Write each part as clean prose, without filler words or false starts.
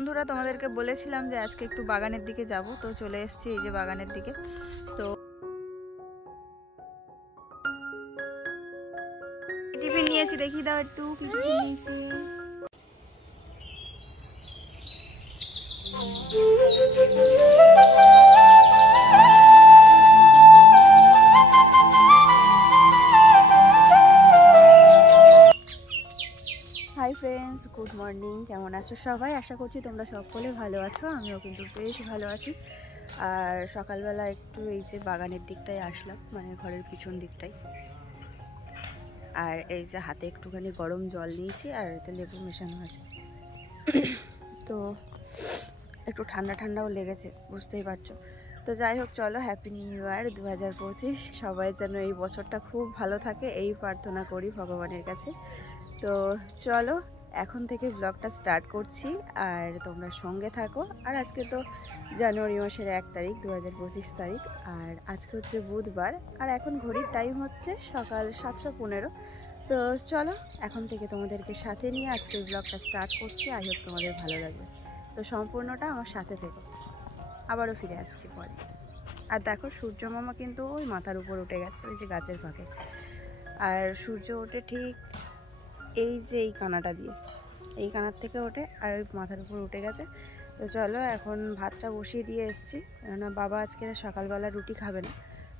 বন্ধুরা তোমাদেরকে বলেছিলাম যে আজকে একটু বাগানের দিকে যাব, তো চলে এসেছি এই যে বাগানের দিকে। তো টিফিন নিয়েছি, দেখি দাও একটু কি টিফিন নিয়েছি। Hi friends, good morning. কেমন আছো সবাই? আশা করছি তোমরা সকলে ভালো আছো। আমিও কিন্তু বেশ ভালো আছি। আর সকালবেলা একটু এই যে বাগানের দিকটায় আসলাম, মানে ঘরের পিছন দিকটায়। আর এই যে হাতে একটুখানি গরম জল নিয়েছি, আর এতে লেবু মেশানো আছে। তো একটু ঠান্ডা ঠান্ডাও লেগেছে, বুঝতেই পারছো। তো যাই হোক, চলো, হ্যাপি নিউ ইয়ার 2025। সবাই যেন এই বছরটা খুব ভালো থাকে, এই প্রার্থনা করি ভগবানের কাছে। তো চলো, এখন থেকে ব্লগটা স্টার্ট করছি, আর তোমরা সঙ্গে থাকো। আর আজকে তো জানুয়ারি মাসের 1 তারিখ, 2025 তারিখ, আর আজকে হচ্ছে বুধবার। আর এখন ঘড়ির টাইম হচ্ছে সকাল 7:15। তো চলো, এখন থেকে তোমাদেরকে সাথে নিয়ে আজকের ব্লগটা স্টার্ট করছি। আই হোপ তোমাদের ভালো লাগবে। তো সম্পূর্ণটা আমার সাথে থেকো, আবারও ফিরে আসছি পরে। আর দেখো, সূর্য মামা কিন্তু ওই মাথার উপর উঠে গেছে, ওই যে গাছের ফাঁকে। আর সূর্য ওঠে ঠিক এই যে এই কানাটা দিয়ে, এই কানার থেকে ওঠে, আর ওই মাথার উপর উঠে গেছে। তো চলো, এখন ভাতটা বসিয়ে দিয়ে এসেছি, কেননা বাবা আজকে সকালবেলা রুটি খাবে না,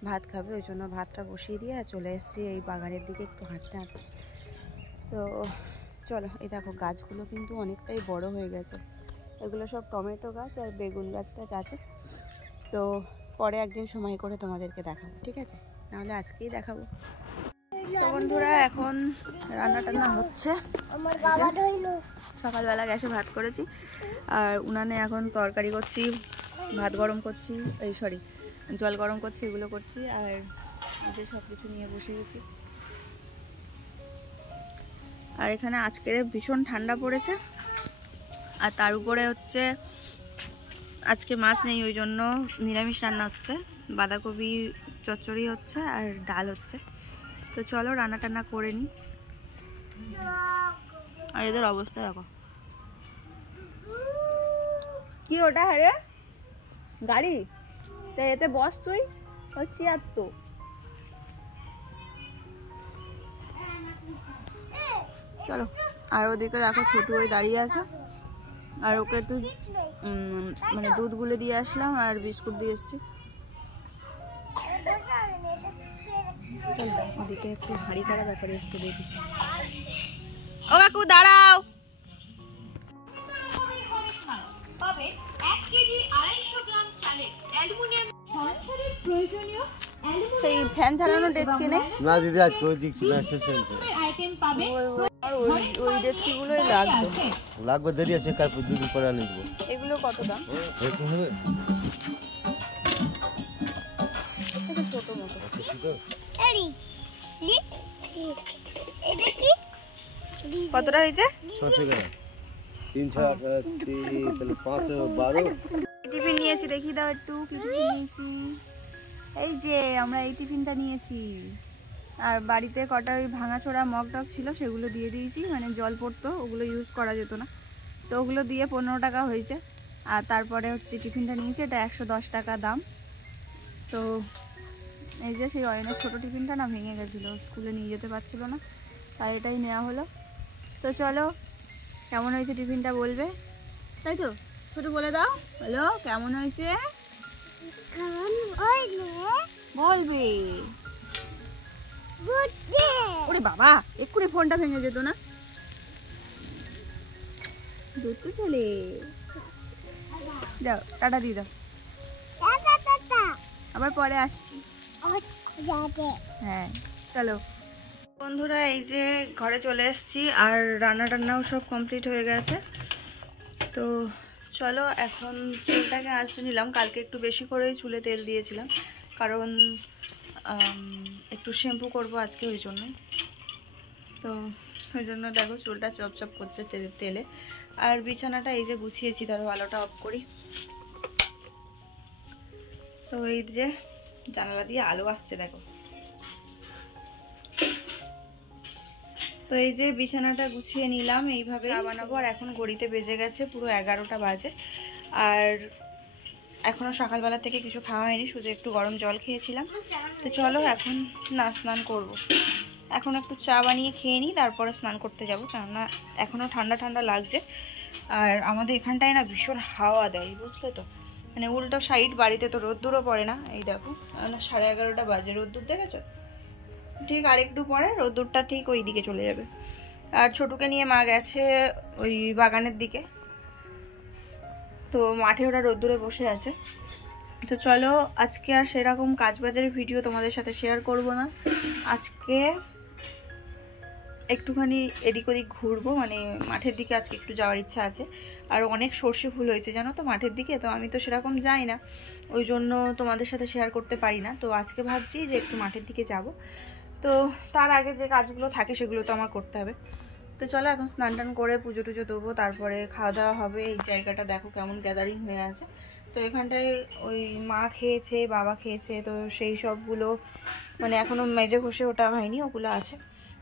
ভাত খাবে, ওই জন্য ভাতটা বসিয়ে দিয়ে চলে এসেছি এই বাগানের দিকে একটু হাঁটতে হাঁটতে। তো চলো, এই দেখো গাছগুলো কিন্তু অনেকটাই বড় হয়ে গেছে। এগুলো সব টমেটো গাছ আর বেগুন গাছটা আছে। তো পরে একদিন সময় করে তোমাদেরকে দেখাবো, ঠিক আছে? নাহলে আজকেই দেখাবো। তো বন্ধুরা, এখন রান্না টান্না হচ্ছে। সকালবেলা গ্যাসে ভাত করেছি, আর উনানে এখন তরকারি করছি, ভাত গরম করছি, জল গরম করছি, এগুলো করছি। আর এই যে সব কিছু নিয়ে বসে গেছি। আর এখানে আজকে ভীষণ ঠান্ডা পড়েছে, আর তার উপরে হচ্ছে আজকে মাছ নেই, ওই জন্য নিরামিষ রান্না হচ্ছে। বাঁধাকপি চচ্চড়ি হচ্ছে আর ডাল হচ্ছে। তো চলো, রান্না টান্না করে নিই। আর এদের অবস্থা দেখো, কি ওটা? হ্যাঁ, গাড়ি। তো এতে বস তুই, হচ্ছে আর তো। চলো, আর ওদিকে দেখো ছোটু ওই দাঁড়িয়ে আছে, আর ওকে একটু মানে দুধ গুলে দিয়ে আসলাম, আর বিস্কুট দিয়ে এসছি। ওদিকে একটু হাঁড়ি করা ব্যাপারে এসছে, দেখি। ও কাকু দাঁড়াও। সেই ফ্যান চালানো ডেস্কি নেই না দিদি, আজকে ওই জিক্সি না শেষ হয়েছে। ওই ডেস্কিগুলোই লাগবে, দেরি আছে, কালকে দুদিন পরে আনিয়ে দেবো। এগুলো কত দাম? ছোট মতো। কতটা হয়েছে? 312। টিফিন নিয়েছি, দেখি দাও একটু কি টিফিন নিয়েছি। এই যে আমরা এই টিফিনটা নিয়েছি, আর বাড়িতে কটা ওই ভাঙাচোরা মগ টক ছিল, সেগুলো দিয়ে দিয়েছি, মানে জল পড়তো, ওগুলো ইউজ করা যেত না, তো ওগুলো দিয়ে 15 টাকা হয়েছে। আর তারপরে হচ্ছে টিফিনটা নিয়েছি, এটা 110 টাকা দাম। তো এই যে সেই অয়নের ছোটো টিফিনটা না ভেঙে গেছিলো, স্কুলে নিয়ে যেতে পারছিল না, তাই এটাই নেওয়া হলো। তো চলো, কেমন হয়েছে টিফিনটা বলবে, তাই তো? ছোটো বলে দাও, হ্যালো, কেমন হয়েছে বলবে। ওরে বাবা, এক্ষুনি ফোনটা ভেঙে যেত না। দুধ তো ছেলে, যাও, টাটা দিয়ে দাও, আবার পরে আসছি। হ্যাঁ চলো বন্ধুরা, এই যে ঘরে চলে এসেছি, আর রান্না টান্নাও সব কমপ্লিট হয়ে গেছে। তো চলো, এখন চুলটাকে আঁচড়ে নিলাম। কালকে একটু বেশি করেই চুলে তেল দিয়েছিলাম, কারণ একটু শ্যাম্পু করব আজকে, ওই জন্য। তো ওই জন্য দেখো চুলটা চপচপ করছে তেলে। আর বিছানাটা এই যে গুছিয়েছি, ধরো আলোটা অফ করি। তো এই যে জানালা দিয়ে আলো আসছে, দেখো। তো এই যে বিছানাটা গুছিয়ে নিলাম এইভাবে চা বানাবো। আর এখন ঘড়িতে বেজে গেছে পুরো 11টা বাজে। আর এখনও সকালবেলা থেকে কিছু খাওয়া হয়নি, শুধু একটু গরম জল খেয়েছিলাম। তো চলো এখন স্নান করব। এখন একটু চা বানিয়ে খেয়ে নিই, তারপরে স্নান করতে যাবো, কেননা এখনও ঠান্ডা ঠান্ডা লাগছে। আর আমাদের এখানটায় না ভীষণ হাওয়া দেয়, বুঝলে তো, মানে উল্টো সাইড, বাড়িতে তো রোদ্দুরও পড়ে না। এই দেখো 11:30 বাজে, রোদ্দুর দেখেছো? ঠিক আরেকটু পরে রোদ্দুরটা ঠিক ওই দিকে চলে যাবে। আর ছোটুকে নিয়ে মা গেছে ওই বাগানের দিকে, তো মাঠে ওরা রোদ্দুরে বসে আছে। তো চলো আজকে আর সেরকম কাজবাজারের ভিডিও তোমাদের সাথে শেয়ার করব না। আজকে একটুখানি এদিক ওদিক ঘুরবো, মানে মাঠের দিকে আজকে একটু যাওয়ার ইচ্ছা আছে। আর অনেক সর্ষে ফুল হয়েছে জানো তো মাঠের দিকে, তো আমি তো সেরকম যাই না, ওই জন্য তোমাদের সাথে শেয়ার করতে পারি না। তো আজকে ভাবছি যে একটু মাঠের দিকে যাব। তো তার আগে যে কাজগুলো থাকে সেগুলো তো আমার করতে হবে। তো চলো এখন স্নান টান করে পুজো টুজো দেবো, তারপরে খাওয়া দাওয়া হবে। এই জায়গাটা দেখো কেমন গ্যাদারিং হয়ে আছে। তো এখানটায় ওই মা খেয়েছে, বাবা খেয়েছে, তো সেই সবগুলো মানে এখনও মেজে ঘষে ওটা হয়নি, ওগুলো আছে।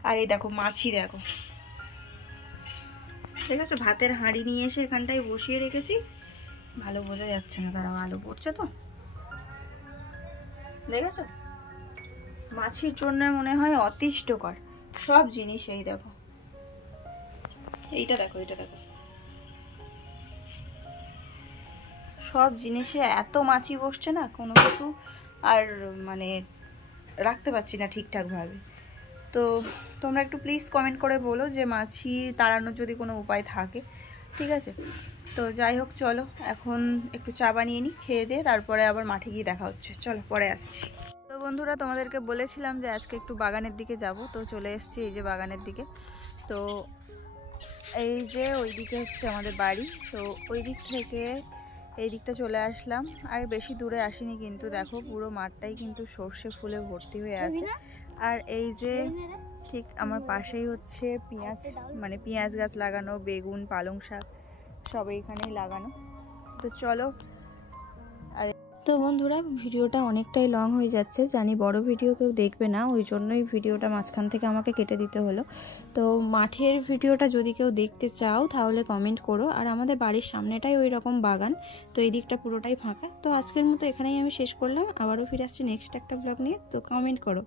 আর এই দেখো মাছি, দেখো ঠিক আছে, ভাতের হাঁড়ি নিয়ে এসে এখানটায় বসিয়ে রেখেছি। ভালো বোঝা যাচ্ছে না, তারাও আলো পড়ছে তো, দেখেছো? মাছির জন্য মনে হয় অতিষ্ঠকর সব জিনিস। এই দেখো, এইটা দেখো, এটা দেখো, সব জিনিসে এত মাছি বসছে না, কোনো কিছু আর মানে রাখতে পারছি না ঠিকঠাকভাবে। তো তোমরা একটু প্লিজ কমেন্ট করে বলো যে মাছি তাড়ানোর যদি কোনো উপায় থাকে, ঠিক আছে? তো যাই হোক, চলো এখন একটু চা বানিয়ে নিই, খেয়ে দিয়ে তারপরে আবার মাঠে গিয়ে দেখা হচ্ছে। চলো পরে আসছি। তো বন্ধুরা, তোমাদেরকে বলেছিলাম যে আজকে একটু বাগানের দিকে যাব, তো চলে এসেছি এই যে বাগানের দিকে। তো এই যে ওই দিকে হচ্ছে আমাদের বাড়ি, তো ওই দিক থেকে এই দিকটা চলে আসলাম। আর বেশি দূরে আসিনি, কিন্তু দেখো পুরো মাঠটাই কিন্তু সর্ষে ফুলে ভর্তি হয়ে আছে। আর এই যে ঠিক আমার পাশেই হচ্ছে পেঁয়াজ, মানে পেঁয়াজ গাছ লাগানো, বেগুন, পালং শাক সব এইখানেই লাগানো। তো চলো। আর তো বন্ধুরা, ভিডিওটা অনেকটাই লং হয়ে যাচ্ছে, জানি বড় ভিডিও কেউ দেখবে না, ওই জন্যই ভিডিওটা মাঝখান থেকে আমাকে কেটে দিতে হলো। তো মাঠের ভিডিওটা যদি কেউ দেখতে চাও তাহলে কমেন্ট করো। আর আমাদের বাড়ির সামনেটাই ওই রকম বাগান, তো এই দিকটা পুরোটাই ফাঁকা। তো আজকের মতো এখানেই আমি শেষ করলাম, আবারও ফিরে আসছি নেক্সট একটা ব্লগ নিয়ে। তো কমেন্ট করো।